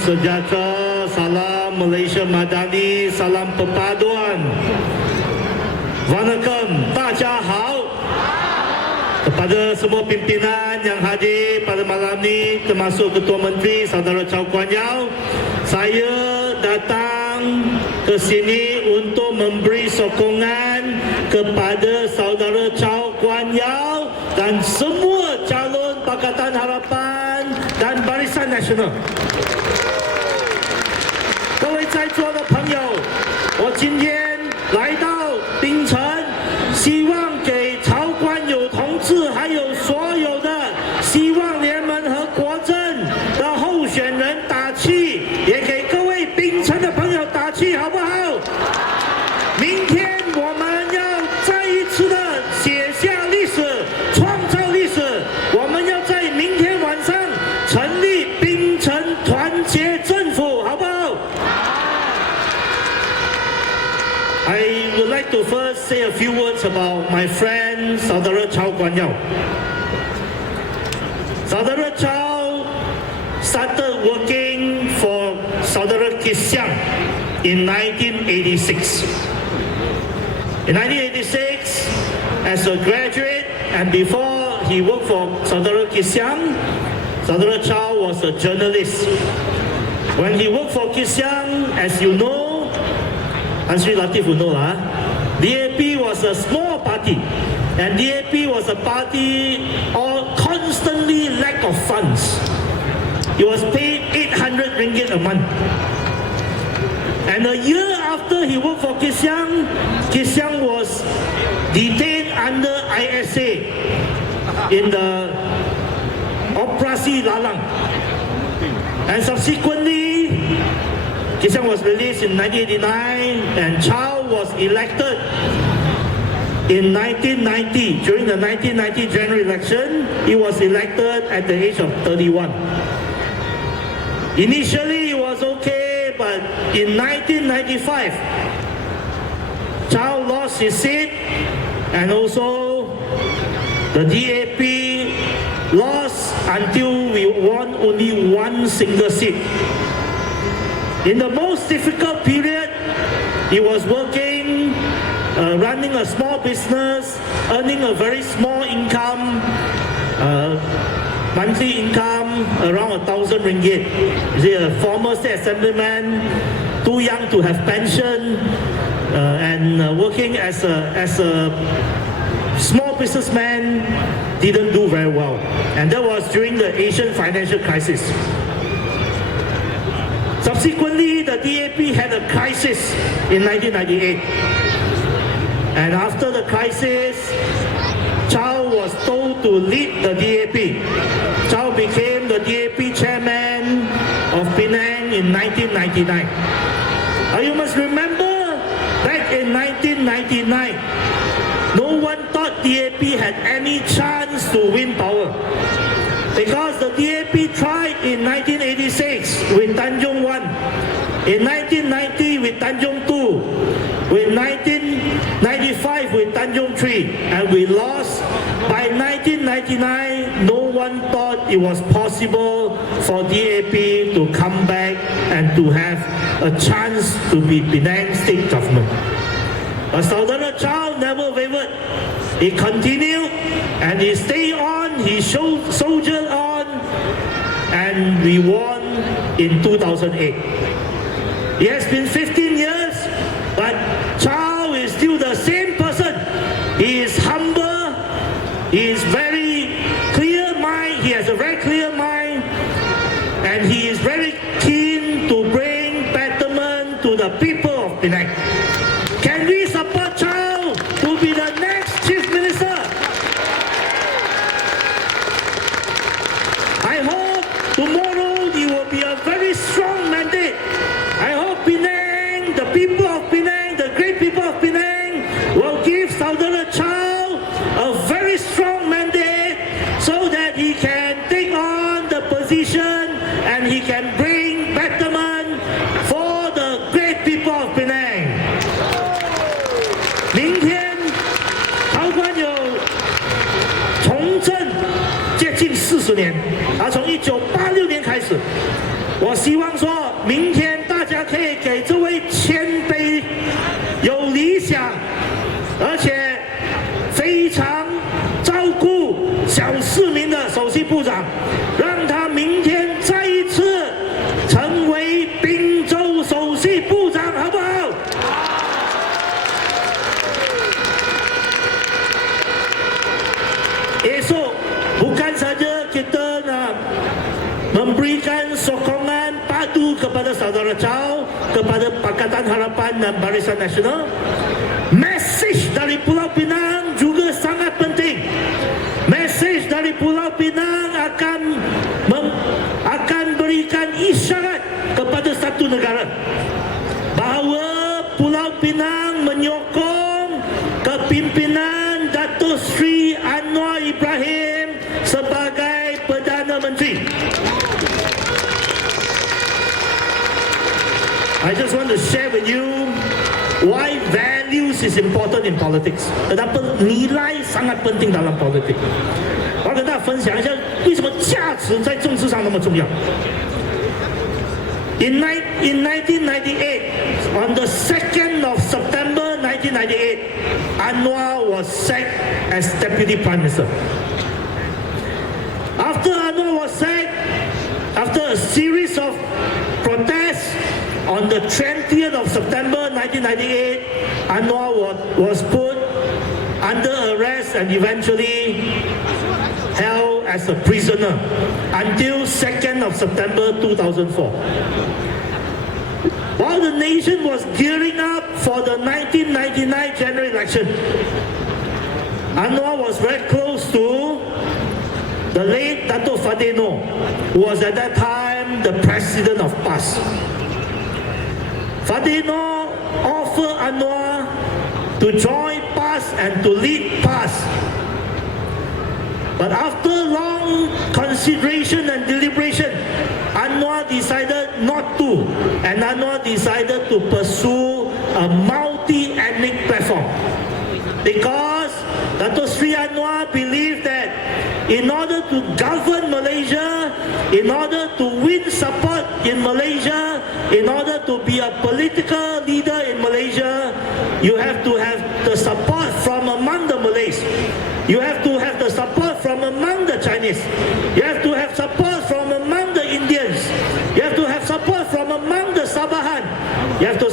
sejahtera, salam Malaysia Madani, salam Perpaduan. Vanakkam, 大家好. Kepada semua pimpinan yang hadir pada malam ini, termasuk Ketua Menteri Saudara Chow Kuan Yew, saya datang ke sini untuk memberi sokongan kepada Saudara Chow Kuan Yew dan semua calon Pakatan Harapan dan Barisan Nasional. 各位在座的朋友，我今天来到槟城，希望给曹冠友同志还有所有的希望联盟和国政的候选人打气，也给各位槟城的朋友打气，好不好？明天我们要再一次的写下历史，创造历史。我们要在明天晚上成立槟城团结政府，好不好？ I would like to first say a few words about my friend Saudara Chow Kuan Yew. Saudara Chow started working for Saudara Singh in 1986. In 1986, as a graduate, and before he worked for Saudara Singh, Saudara Chow was a journalist. When he worked for Singh, as you know, Sri Latif will know, DAP was a small party, and DAP was a party constantly lack of funds. He was paid 800 ringgit a month. And a year after he worked for Singh was detained under ISA in the Operasi Lalang. And subsequently, Singh was released in 1989 and Chow was elected in 1990. During the 1990 general election, he was elected at the age of 31. Initially, he was okay, but in 1995, Chow lost his seat and also the DAP lost until we won only one single seat. In the most difficult period, he was working, running a small business, earning a very small income, monthly income around 1,000 ringgit. He's a former state assemblyman, too young to have pension, and working as a small businessman didn't do very well. And that was during the Asian financial crisis. Subsequently, the DAP had a crisis in 1998. And after the crisis, Chow was told to lead the DAP. Chow became the DAP chairman of Penang in 1999. You must remember, back in 1999, no one thought DAP had any chance to win power. Because the DAP tried in 1986 with Tanjung 1, in 1990 with Tanjung 2, with 1995 with Tanjung 3, and we lost. By 1999, no one thought it was possible for DAP to come back and to have a chance to be Penang state government. But Saudara Chow never wavered. He continued and he stayed on, he soldiered on, and we won in 2008. It has been 15 years, but Chow is still the same person. He is humble, he is very clear mind, he has a very clear mind, and he is very keen to bring betterment to the people of Penang. Can we support Chow to be the next Chief Minister? I hope tomorrow it will be a very strong mandate. I hope Penang, the people of Penang, the great people of Penang will give Saudara Chow a very strong mandate so that he can take on the position and he can bring betterment for the great people of Penang. 明天，曹冠友从政接近40年，从1986年开始，我希望说明天大家可以给这位谦卑、有理想，而且非常照顾小市民的首席部长，让他明天再一次成为滨州首席部长，好不好？Esok bukan saja kita nak memberikan sokongan padu kepada saudara Chow, kepada Pakatan Harapan dan Barisan Nasional. Mesej dari Pulau Pinang juga sangat penting. Mesej dari Pulau Pinang akan berikan isyarat kepada satu negara bahawa Pulau Pinang menyokong kepimpinan Datuk Seri Anwar Ibrahim sebagai Perdana Menteri. I just want to share with you why values is important in politics. Kenapa nilai sangat penting dalam politik. 我要跟大家分享一下为什么价值在政治上那么重要。In 1998, on the 2nd of September 1998, Anwar was sacked as Deputy Prime Minister. After Anwar was sacked, after a series of protests, on the 20th of September 1998, Anwar was put under arrest and eventually held as a prisoner until 2nd of September 2004. While the nation was gearing up for the 1999 general election, Anwar was very close to the late Dato' Fadil Noor, who was at that time the president of PAS. Fadil Noor offered Anwar to join PAS and to lead PAS. But after long consideration and deliberation, Anwar decided not to, and Anwar decided to pursue a multi-ethnic platform. Because Dato' Sri Anwar believed that in order to govern Malaysia, in order to win support in Malaysia, in order to be a political leader in Malaysia, you have to have the support from among the Malays. You have to have the support from among the Chinese. You have to have support from among the Indians. You have to have support from among the Sabahan. You have to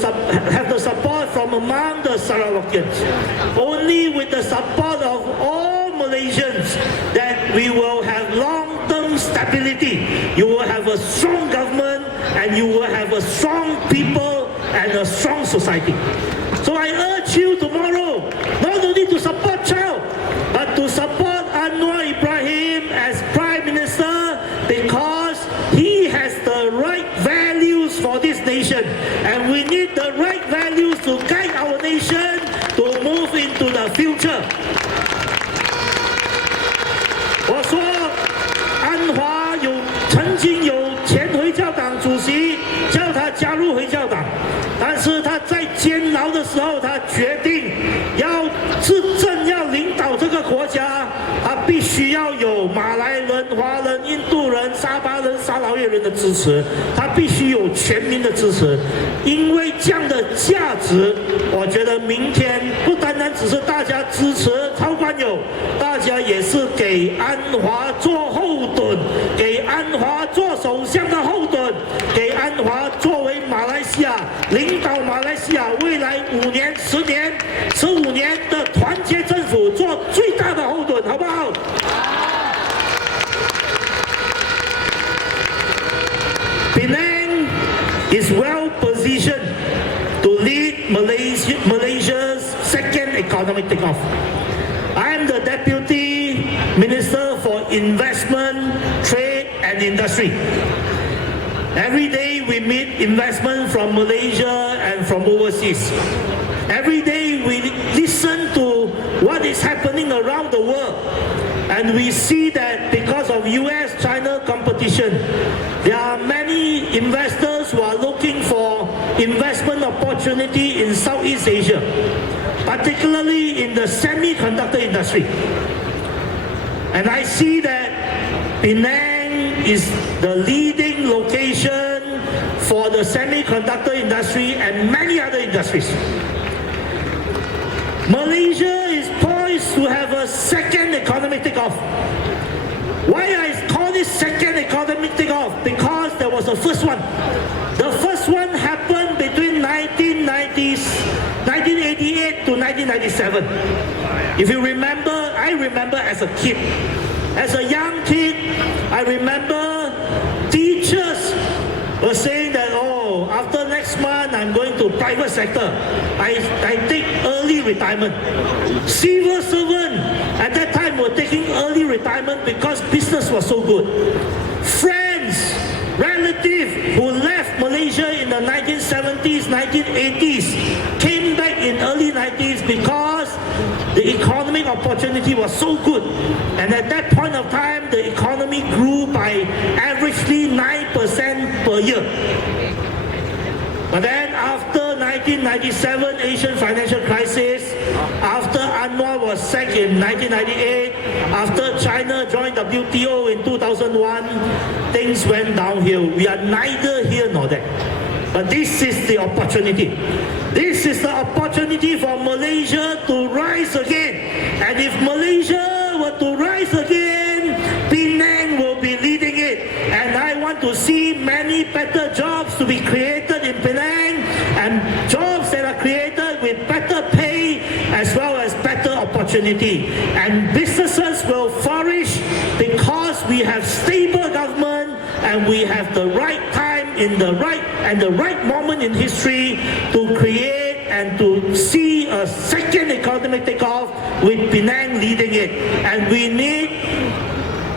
have the support from among the Sarawakians. Only with the support of all Malaysians that we will have long-term stability. You will have a strong government and you will have a strong people and a strong society. So I urge you tomorrow not only to support Chow, but to support Anwar Ibrahim as Prime Minister because he has the right values for this nation. And we need the right values to guide our nation to move into the future. 我说，安华曾经有前回教党主席叫他加入回教党，但是他在监牢的时候，他决定要执政，要领导这个国家，他必须要有马来人、华人、印度人、沙巴人、沙劳越人的支持，他必须有全民的支持。因为这样的价值，我觉得明天不单单只是大家支持超官友，大家也是给安华做后盾，给安华做首相的后盾，给安华作为马来西亚领导马来西亚未来5年、10年、15年的团结政府做最大的后盾，好不好？ Penang is well positioned to lead Malaysia's second economic takeoff. I am the Deputy Minister for Investment, Trade and Industry. Every day we meet investment from Malaysia and from overseas. Every day we listen to what is happening around the world. And we see that because of US-China competition, there are many investors who are looking for investment opportunity in Southeast Asia, particularly in the semiconductor industry. And I see that Penang is the leading location for the semiconductor industry and many other industries. Malaysia is poised to have a second economic takeoff. Why I call this second economic takeoff? Because there was the first one. The first one happened between 1988 to 1997. If you remember, I remember as a kid. As a young kid, I remember teachers were saying that, oh, after next month, I'm going to private sector. I take early retirement. Civil servant at that time were taking early retirement because business was so good. Friends, relatives who left Malaysia in the 1970s, 1980s, came back in early 90s because the economic opportunity was so good. And at that point of time, the economy grew by averagely 9% per year. But then after 1997 Asian financial crisis, after Anwar was sacked in 1998, after China joined WTO in 2001, things went downhill. We are neither here nor there. But this is the opportunity. This is the opportunity for Malaysia to rise again. And if Malaysia were to rise again, Penang will be leading it. And I want to see many better jobs to be created in Penang, and jobs that are created with better pay as well as better opportunity. And businesses will flourish because we have stable government and we have the right time in the right moment in history to create and to see a second economic takeoff with Penang leading it. And we need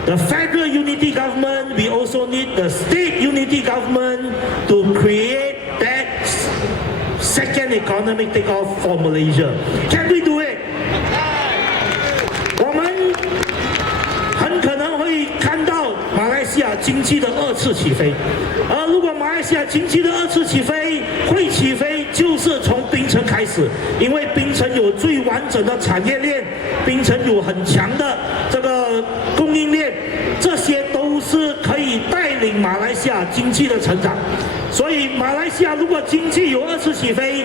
the federal unity government, we also need the state unity government to create that second economic takeoff for Malaysia. Can we do it? 我们很可能会看到马来西亚经济的二次起飞，而如果马来西亚经济的二次起飞会起飞，就是从槟城开始，因为槟城有最完整的产业链，槟城有很强的这个供应链，这些都是可以带领马来西亚经济的成长。所以马来西亚如果经济有二次起飞，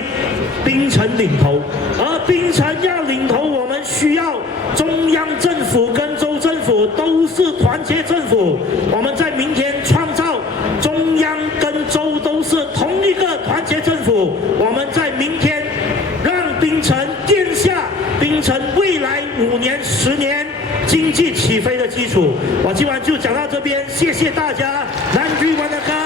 槟城领头，而槟城要领头，我们需要中央政府跟州政府都是团结政府，我们在明天创造中央跟州都是同一个团结政府，我们在明天让槟城奠下槟城未来5年、10年经济起飞的基础。我今晚就讲到这边，谢谢大家，南居湾的歌。